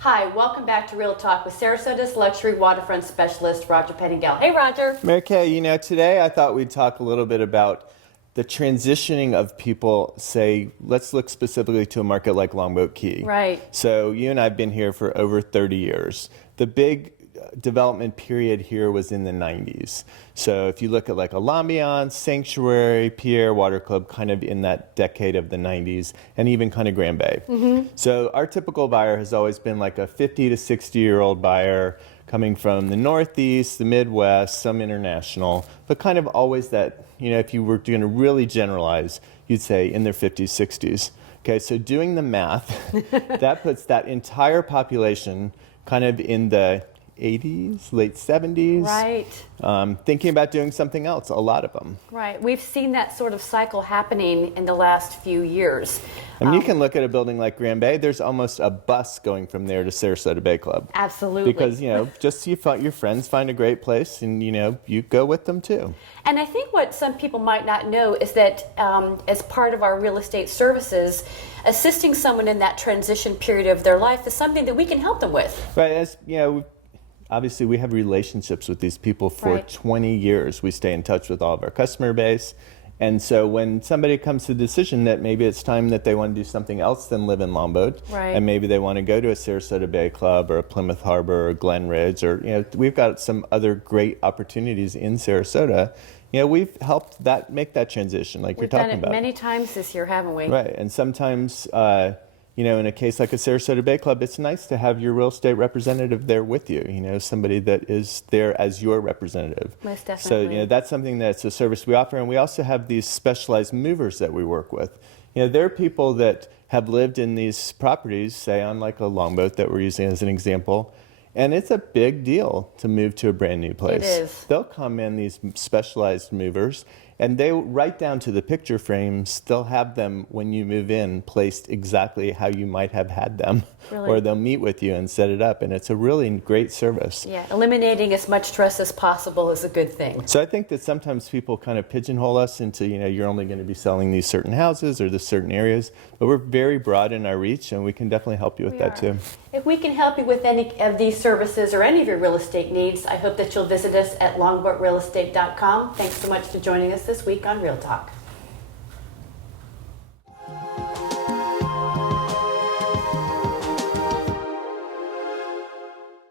Hi, welcome back to Real Talk with Sarasota's luxury waterfront specialist, Roger Pettingell. Hey, Roger. Mary Kay, today I thought we'd talk a little bit about the transitioning of people, say, let's look specifically to a market like Longboat Key. Right. So you and I have been here for over 30 years. The big development period here was in the 90s. So if you look at like a L'Ambiance, Sanctuary, Pierre, Water Club, kind of in that decade of the 90s, and even kind of Grand Bay. So our typical buyer has always been like a 50 to 60-year-old buyer coming from the Northeast, the Midwest, some international, but kind of always that, if you were going to really generalize, you'd say in their 50s, 60s. Okay, so doing the math, that puts that entire population kind of in the 80s, late 70s. Right. Thinking about doing something else, a lot of them. Right. We've seen that sort of cycle happening in the last few years. I mean, you can look at a building like Grand Bay, there's almost a bus going from there to Sarasota Bay Club. Absolutely. Because, just your friends find a great place and, you go with them too. And I think what some people might not know is that as part of our real estate services, assisting someone in that transition period of their life is something that we can help them with. Right. As, obviously, we have relationships with these people for 20 years. We stay in touch with all of our customer base. And so when somebody comes to the decision that maybe it's time that they want to do something else than live in Longboat, and maybe they want to go to a Sarasota Bay Club or a Plymouth Harbor or Glen Ridge, or we've got some other great opportunities in Sarasota. We've helped make that transition, like you're talking about. We've done it many times this year, haven't we? Right, and sometimes in a case like a Sarasota Bay Club, it's nice to have your real estate representative there with you, somebody that is there as your representative. Most definitely. So, that's something that's a service we offer. And we also have these specialized movers that we work with. There are people that have lived in these properties, say on like a Longboat that we're using as an example, and it's a big deal to move to a brand new place. It is. They'll come in, these specialized movers, and they, right down to the picture frames, they'll have them, when you move in, placed exactly how you might have had them. Really? Or they'll meet with you and set it up, and it's a really great service. Yeah, eliminating as much stress as possible is a good thing. So I think that sometimes people kind of pigeonhole us into, you're only going to be selling these certain houses or the certain areas, but we're very broad in our reach, and we can definitely help you with that too. If we can help you with any of these services or any of your real estate needs, I hope that you'll visit us at longboatrealestate.com. Thanks so much for joining us this week on Real Talk.